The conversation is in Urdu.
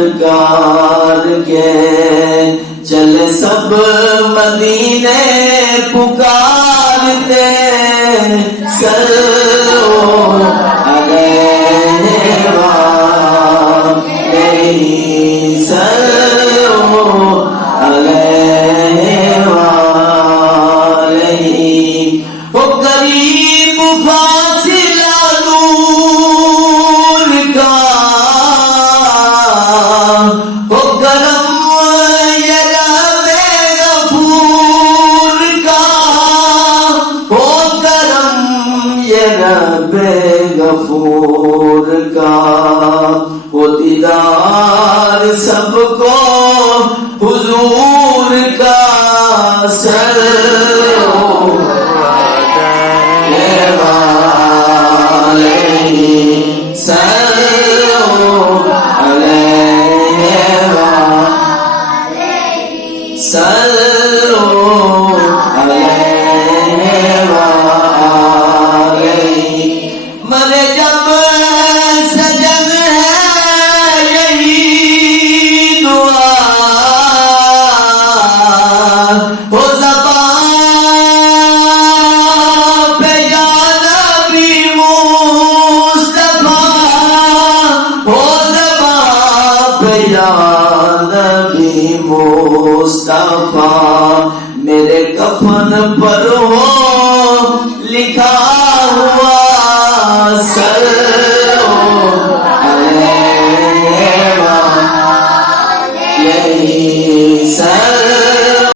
سرکار کے، چلے سب مدینے پکارتے، صلو علیہ وآلہ، صلو علیہ وآلہ۔ وہ قریب فاصلہ دور کا، وہ کرم یہ رب غفور کا، وہ کرم یہ رب غفور کا، وہ دیدار سب کو حضور کا، صلو علیہ وآلہ، صلو علیہ وآلہ، صلو علیہ وآلہ۔ مرے جب سجن ہے یہی دعا، ہو زبان پہ یا نبی مصطفیٰ، ہو زبان پہ یا نبی مصطفیٰ، میرے کفن پر ہو لکھا ہوا